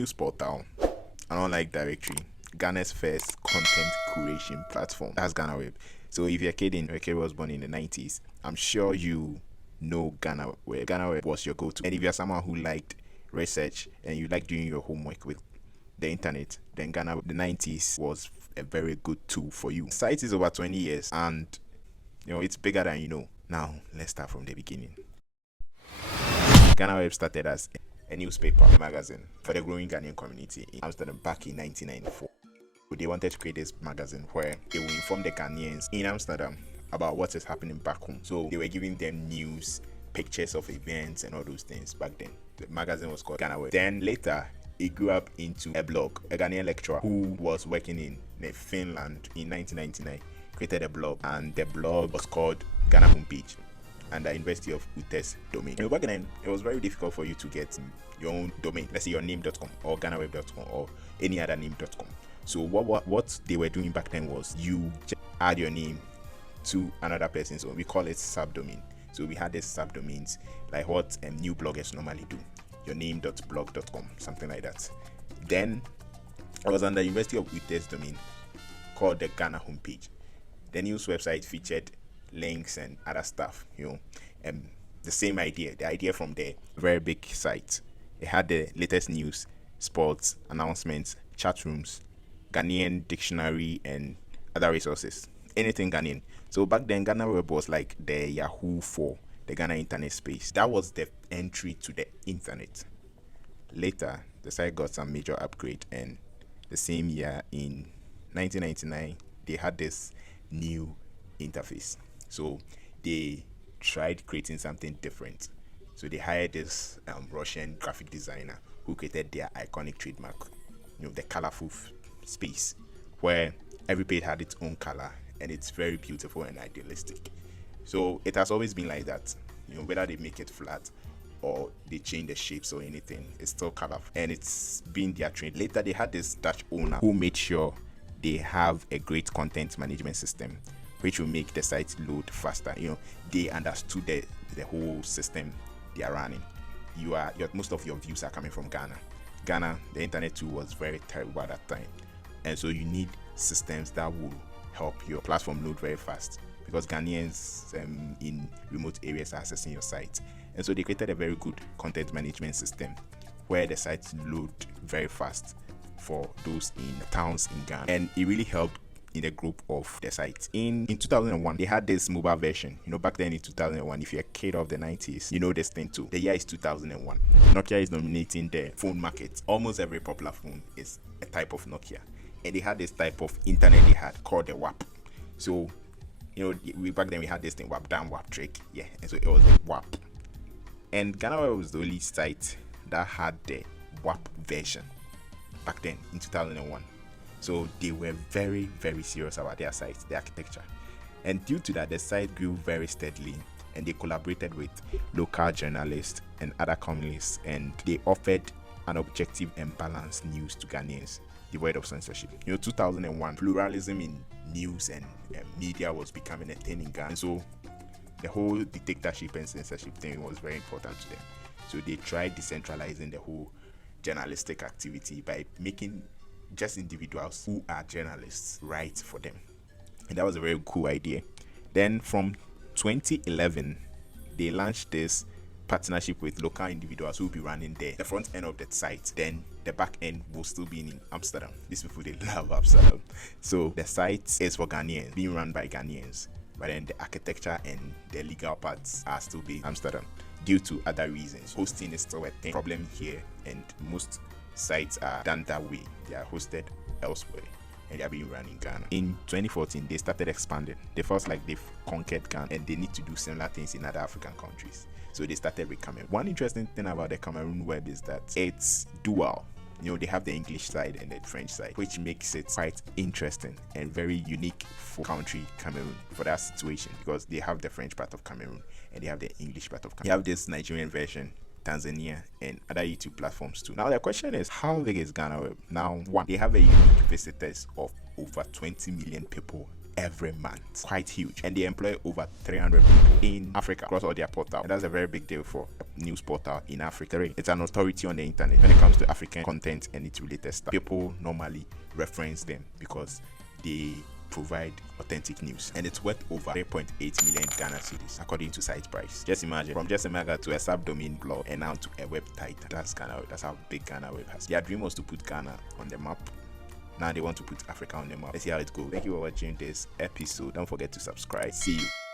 news portal, an online directory, Ghana's first content curation platform. That's Ghanaweb. So if you're kidding, your kid was born in the 90s, I'm sure you know Ghanaweb. Ghanaweb was your go-to. And if you're someone who liked research and you like doing your homework with the internet, then Ghanaweb, the 90s was a very good tool for you. The site is over 20 years and it's bigger than you know. Now let's start from the beginning. Ghanaweb started as a newspaper, a magazine for the growing Ghanaian community in Amsterdam back in 1994. They wanted to create this magazine where they would inform the Ghanaians in Amsterdam about what is happening back home. So they were giving them news, pictures of events and all those things back then. The magazine was called Ghanaweb. Then later it grew up into a blog. A Ghanaian lecturer who was working in Finland in 1999 created a blog, and the blog was called Ghana Homepage and the University of Utrecht's domain. Back then, it was very difficult for you to get your own domain, let's say your name.com or ghanaweb.com or any other name.com. So what they were doing back then was you just add your name to another person's own. We call it subdomain. So we had these subdomains like what new bloggers normally do, your name.blog.com, something like that. Then I was on the University of Utrecht's domain called the Ghana Homepage. The news website featured links and other stuff, the same idea, the idea from the very big site. It had the latest news, sports, announcements, chat rooms, Ghanaian dictionary and other resources, anything Ghanaian. So back then Ghanaweb was like the Yahoo for the Ghana internet space. That was the entry to the internet. Later the site got some major upgrade, and the same year in 1999 they had this new interface. So they tried creating something different. So they hired this Russian graphic designer who created their iconic trademark, the colorful space, where every page had its own color and it's very beautiful and idealistic. So it has always been like that, whether they make it flat or they change the shapes or anything, it's still colorful, and it's been their trend. Later they had this Dutch owner who made sure they have a great content management system which will make the site load faster. They understood the whole system they are running. Most of your views are coming from Ghana. The internet too was very terrible at that time, and so you need systems that will help your platform load very fast, because Ghanaians in remote areas are accessing your site. And so they created a very good content management system where the sites load very fast for those in towns in Ghana, and it really helped in the group of the site. In 2001 they had this mobile version. Back then in 2001, if you're a kid of the 90s, you know this thing too. The year is 2001. Nokia is dominating the phone market. Almost every popular phone is a type of Nokia, and they had this type of internet they had called the WAP. So back then we had this thing, WAP down, WAP trick, and so it was the WAP, and Ghanaweb was the only site that had the WAP version back then in 2001. So they were very, very serious about their site, the architecture. And due to that, the site grew very steadily, and they collaborated with local journalists and other columnists, and they offered an objective and balanced news to Ghanaians, devoid of censorship. 2001, pluralism in news and media was becoming a thing in Ghana. And so the whole dictatorship and censorship thing was very important to them. So they tried decentralizing the whole journalistic activity by making just individuals who are journalists write for them, and that was a very cool idea. Then from 2011 they launched this partnership with local individuals who will be running the front end of the site, then the back end will still be in Amsterdam. These people, they love Amsterdam. So the site is for Ghanaians, being run by Ghanaians, but then the architecture and the legal parts are still being Amsterdam due to other reasons. Hosting is still a thing problem here, and most sites are done that way. They are hosted elsewhere and they are being run in Ghana. In 2014 they started expanding. They felt like they've conquered Ghana and they need to do similar things in other African countries, so they started with Cameroon. One interesting thing about the Cameroon web is that it's dual. They have the English side and the French side, which makes it quite interesting and very unique for country Cameroon for that situation, because they have the French part of Cameroon and they have the English part of Cameroon. They have this Nigerian version, Tanzania, and other YouTube platforms too. Now the question is, how big is Ghanaweb? Now, one, they have a unique visitors of over 20 million people every month. Quite huge. And they employ over 300 people in Africa across all their portals. And that's a very big deal for a news portal in Africa. 3, it's an authority on the internet when it comes to African content and its related stuff. People normally reference them because they provide authentic news, and it's worth over 3.8 million Ghana cedis according to site price. Just imagine, from just a mega to a subdomain blog and now to a website. That's Ghanaweb. That's how big Ghanaweb has. Their dream was to put Ghana on the map. Now they want to put Africa on the map. Let's see how it goes. Thank you for watching this episode. Don't forget to subscribe. See you.